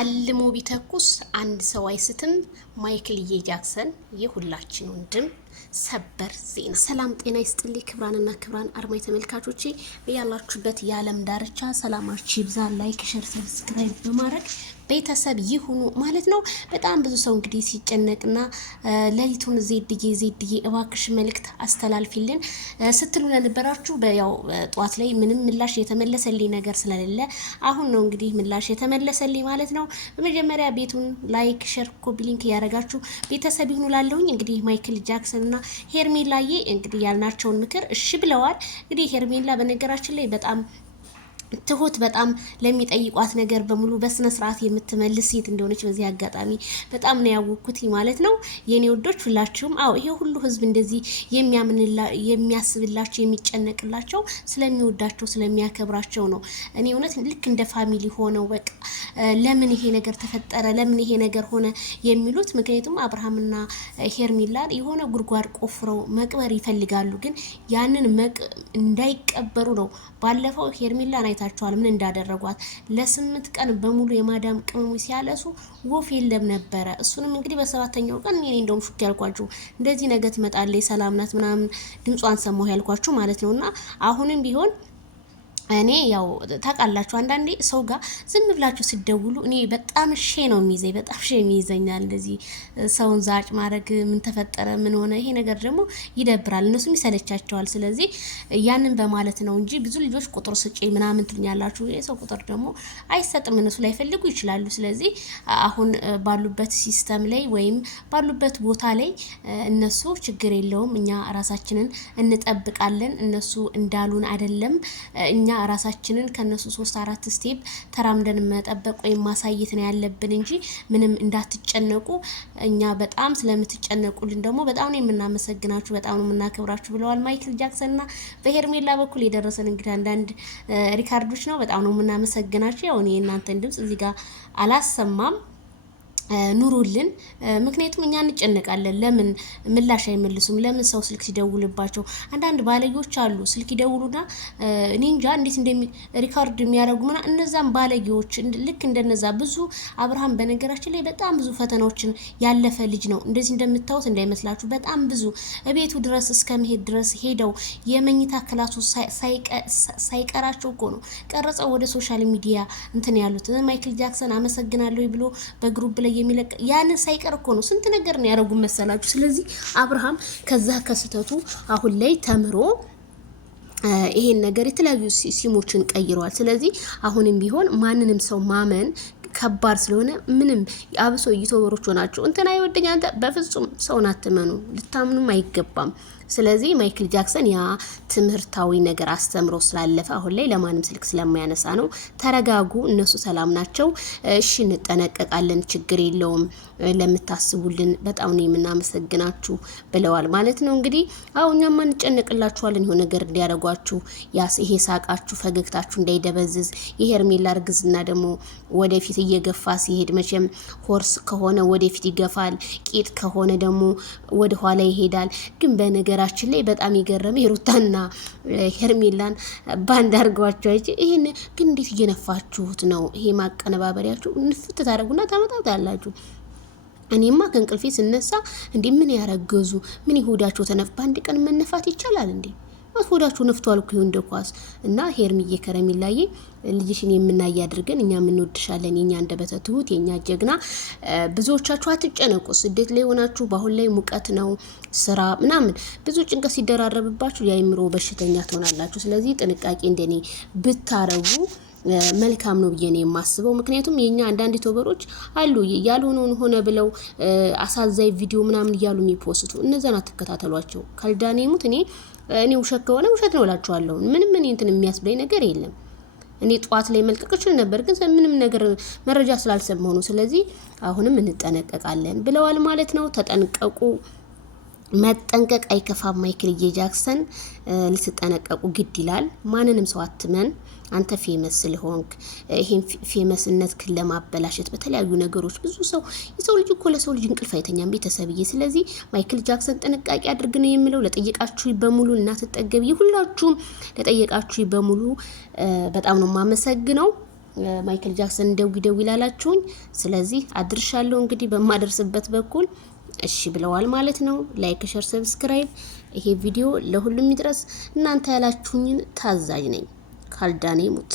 አልሞ ቢተኩስ አንድ ሰው አይስትም። ማይክል ጃክሰን የሁላችን ወንድም ሰበር ዜና። ሰላም ጤና ይስጥልኝ ክብራንና ክብራን አድማጭ ተመልካቾቼ ያላችሁበት የዓለም ዳርቻ ሰላማችሁ ይብዛ። ላይክ፣ ሼር፣ ሰብስክራይብ በማድረግ ቤተሰብ ይሁኑ ማለት ነው። በጣም ብዙ ሰው እንግዲህ ሲጨነቅና ሌሊቱን ዜድዬ እባክሽ መልእክት አስተላልፊልን ስትሉ ለነበራችሁ በያው ጧት ላይ ምንም ምላሽ የተመለሰልኝ ነገር ስለሌለ አሁን ነው እንግዲህ ምላሽ የተመለሰልኝ ማለት ነው። በመጀመሪያ ቤቱን ላይክ፣ ሼር፣ ኮፒ ሊንክ ያደረጋችሁ ቤተሰብ ይሁኑ ላለሁኝ እንግዲህ ማይክል ጃክሰን እና ሄርሜላዬ እንግዲህ ያልናቸውን ምክር እሺ ብለዋል። እንግዲህ ሄርሜላ በነገራችን ላይ በጣም ትሁት በጣም ለሚጠይቋት ነገር በሙሉ በስነ ስርዓት የምትመልስ ሴት እንደሆነች በዚህ አጋጣሚ በጣም ነው ያወቅኩት ማለት ነው። የኔ ወዶች ሁላችሁም አዎ ይሄ ሁሉ ህዝብ እንደዚህ የሚያስብላቸው የሚጨነቅላቸው ስለሚወዳቸው ስለሚያከብራቸው ነው። እኔ እውነት ልክ እንደ ፋሚሊ ሆነው በቃ ለምን ይሄ ነገር ተፈጠረ ለምን ይሄ ነገር ሆነ የሚሉት ምክንያቱም አብርሃምና ሄርሜላ የሆነ ጉድጓድ ቆፍረው መቅበር ይፈልጋሉ፣ ግን ያንን እንዳይቀበሩ ነው። ባለፈው ሄርሜላ ታቸዋል ምን እንዳደረጓት ለ8 ቀን በሙሉ የማዳም ቅመሞች ሲያለሱ ወፍ የለም ነበረ። እሱንም እንግዲህ በሰባተኛው ቀን እኔ እንደውም ሹክ ያልኳችሁ እንደዚህ ነገ ትመጣለች ሰላም ናት ምናምን ድምጿን ሰማሁ ያልኳችሁ ማለት ነውና አሁንም ቢሆን እኔ ያው ታውቃላችሁ አንዳንዴ ሰው ጋር ዝም ብላችሁ ሲደውሉ እኔ በጣም ነው የሚይዘኝ በጣም የሚይዘኛል። እንደዚህ ሰውን ዛጭ ማድረግ ምን ተፈጠረ ምን ሆነ ይሄ ነገር ደግሞ ይደብራል፣ እነሱም ይሰለቻቸዋል። ስለዚህ ያንን በማለት ነው እንጂ ብዙ ልጆች ቁጥር ስጪ ምናምን ትኛላችሁ። የሰው ቁጥር ደግሞ አይሰጥም፣ እነሱ ላይ ፈልጉ ይችላሉ። ስለዚህ አሁን ባሉበት ሲስተም ላይ ወይም ባሉበት ቦታ ላይ እነሱ ችግር የለውም እኛ ራሳችንን እንጠብቃለን። እነሱ እንዳሉን አይደለም እኛ ራሳችንን ከነሱ 3-4 ስቴፕ ተራምደን መጠበቅ ወይም ማሳየት ነው ያለብን እንጂ ምንም እንዳትጨነቁ። እኛ በጣም ስለምትጨነቁልን ደግሞ በጣም ነው የምናመሰግናችሁ በጣም ነው የምናከብራችሁ ብለዋል ማይክል ጃክሰን እና በሄርሜላ በኩል የደረሰን እንግዲህ አንዳንድ ሪካርዶች ነው። በጣም ነው የምናመሰግናችሁ። ያው እኔ እናንተን ድምጽ እዚህ ጋር አላሰማም ኑሩልን። ምክንያቱም እኛ እንጨነቃለን። ለምን ምላሽ አይመልሱም? ለምን ሰው ስልክ ሲደውልባቸው አንዳንድ ባለጌዎች አሉ። ስልክ ይደውሉና እኔ እንጃ እንዴት ሪካርድ የሚያደርጉ ምና እነዛም ባለጌዎች ልክ እንደነዛ ብዙ አብርሃም በነገራችን ላይ በጣም ብዙ ፈተናዎችን ያለፈ ልጅ ነው። እንደዚህ እንደምታዩት እንዳይመስላችሁ በጣም ብዙ ቤቱ ድረስ እስከመሄድ ድረስ ሄደው የመኝታ ክላሱ ሳይቀራቸው እኮ ነው ቀርጸው ወደ ሶሻል ሚዲያ እንትን ያሉት። ማይክል ጃክሰን አመሰግናለሁ ብሎ በግሩፕ ላይ የሚለቅ ያን ሳይቀር እኮ ነው ስንት ነገር ነው ያደረጉ መሰላችሁ። ስለዚህ አብርሃም ከዛ ከስተቱ አሁን ላይ ተምሮ ይሄን ነገር የተለያዩ ሲሞችን ቀይሯል። ስለዚህ አሁንም ቢሆን ማንንም ሰው ማመን ከባድ ስለሆነ ምንም አብሶ ዩቲዩበሮች ሆናችሁ እንትና ይወደኛ አንተ በፍጹም ሰውን አትመኑ፣ ልታምኑም አይገባም። ስለዚህ ማይክል ጃክሰን ያ ትምህርታዊ ነገር አስተምሮ ስላለፈ አሁን ላይ ለማንም ስልክ ስለማያነሳ ነው። ተረጋጉ፣ እነሱ ሰላም ናቸው። እሺ እንጠነቀቃለን፣ ችግር የለውም፣ ለምታስቡልን በጣም ነው የምናመሰግናችሁ ብለዋል ማለት ነው። እንግዲህ እኛማ እንጨነቅላችኋለን የሆነ ነገር እንዲያደርጓችሁ ይሄ ሳቃችሁ ፈገግታችሁ እንዳይደበዝዝ። የሄርሜላ እርግዝና ደግሞ ወደፊት እየገፋ ሲሄድ መቼም ሆርስ ከሆነ ወደፊት ይገፋል፣ ቂጥ ከሆነ ደግሞ ወደ ኋላ ይሄዳል። ግን በነገራችን ላይ በጣም ይገረመ ሩታና ሄርሜላን ባንድ አድርገዋቸው አይቼ ይሄን ግን እንዴት እየነፋችሁት ነው? ይሄ ማቀነባበሪያችሁ ንፍት ታደርጉና ታመጣጣላችሁ። እኔማ ከእንቅልፌ ስነሳ እንዴ ምን ያረገዙ ምን ይሁዳቸው ተነፍ በአንድ ቀን መነፋት ይቻላል እንዴ? ሆዳችሁ ነፍቷል እኮ እንደ ኳስ። እና ሄርሚዬ ከረሜላዬ ልጅሽን የምናይ አድርገን እኛ እንወድሻለን። የኛ እንደበተ ትሁት የኛ ጀግና። ብዙዎቻችሁ አትጨነቁ። ስደት ላይ ሆናችሁ በአሁን ላይ ሙቀት ነው ስራ ምናምን ብዙ ጭንቀት ሲደራረብባችሁ የአይምሮ በሽተኛ ትሆናላችሁ። ስለዚህ ጥንቃቄ እንደኔ ብታረጉ መልካም ነው ብዬ ነው የማስበው። ምክንያቱም የኛ አንዳንድ ዩቲዩበሮች አሉ ያልሆነውን ሆነ ብለው አሳዛኝ ቪዲዮ ምናምን እያሉ የሚፖስቱ እነዛን አትከታተሏቸው። ካልዳኔ ሙት እኔ ውሸት ከሆነ ውሸት ነው እላችኋለሁ። ምንም እንትን የሚያስብለኝ ነገር የለም። እኔ ጧት ላይ መልቀቅ እችል ነበር፣ ግን ምንም ነገር መረጃ ስላልሰማሁ ነው። ስለዚህ አሁንም እንጠነቀቃለን ብለዋል ማለት ነው። ተጠንቀቁ። መጠንቀቅ አይከፋም። ማይክል ጃክሰን ልትጠነቀቁ ግድ ይላል። ማንንም ሰው አትመን። አንተ ፌመስ ስለሆንክ ይሄን ፌመስነት ለማበላሸት በተለያዩ ነገሮች ብዙ ሰው የሰው ልጅ እኮ ለሰው ልጅ እንቅልፍ አይተኛም ቤተሰብዬ። ስለዚህ ማይክል ጃክሰን ጥንቃቄ አድርግ ነው የሚለው። ለጠየቃችሁ በሙሉ እናትጠገብ ሁላችሁም ለጠየቃችሁ በሙሉ በጣም ነው የማመሰግነው። ማይክል ጃክሰን ደው ይላላችሁኝ። ስለዚህ አድርሻለሁ እንግዲህ በማደርስበት በኩል እሺ ብለዋል ማለት ነው። ላይክ፣ ሼር፣ ሰብስክራይብ ይሄ ቪዲዮ ለሁሉም ይድረስ። እናንተ ያላችሁኝን ታዛዥ ነኝ። ካልዳኔ ሙት